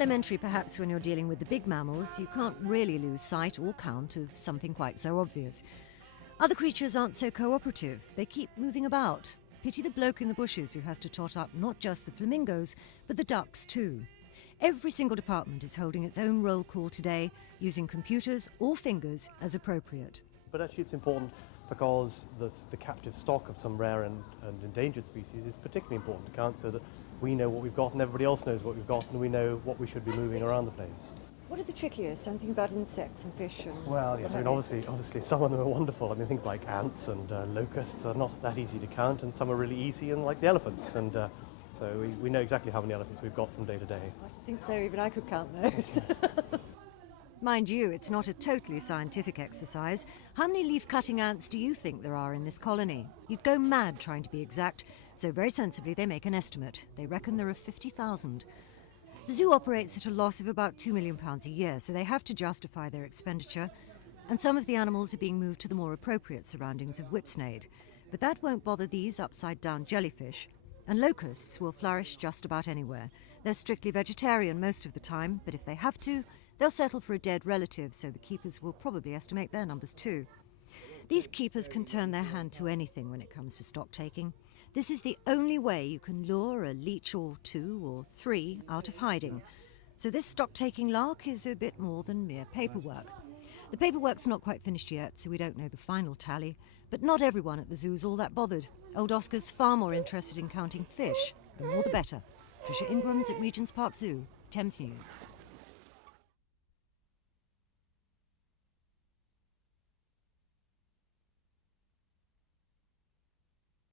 Elementary perhaps when you're dealing with the big mammals, you can't really lose sight or count of something quite so obvious. Other creatures aren't so cooperative. They keep moving about. Pity the bloke in the bushes who has to tot up not just the flamingos, but the ducks too. Every single department is holding its own roll call today, using computers or fingers as appropriate. But actually it's important because the captive stock of some rare and endangered species is particularly important to count, so that we know what we've got and everybody else knows what we've got, and we know what we should be moving around the place. What are the trickiest? I'm thinking about insects and fish and... Well, yes, I mean, obviously some of them are wonderful. I mean, things like ants and locusts are not that easy to count, and some are really easy, and like the elephants. And so we know exactly how many elephants we've got from day to day. I think so, even I could count those. Mind you, it's not a totally scientific exercise. How many leaf-cutting ants do you think there are in this colony? You'd go mad trying to be exact, so very sensibly they make an estimate. They reckon there are 50,000. The zoo operates at a loss of about £2 million a year, so they have to justify their expenditure, and some of the animals are being moved to the more appropriate surroundings of Whipsnade. But that won't bother these upside-down jellyfish, and locusts will flourish just about anywhere. They're strictly vegetarian most of the time, but if they have to, they'll settle for a dead relative, so the keepers will probably estimate their numbers too. These keepers can turn their hand to anything when it comes to stock taking. This is the only way you can lure a leech or two or three out of hiding. So this stock-taking lark is a bit more than mere paperwork. The paperwork's not quite finished yet, so we don't know the final tally, but not everyone at the zoo's all that bothered. Old Oscar's far more interested in counting fish. The more the better. Tricia Ingrams at Regent's Park Zoo, Thames News.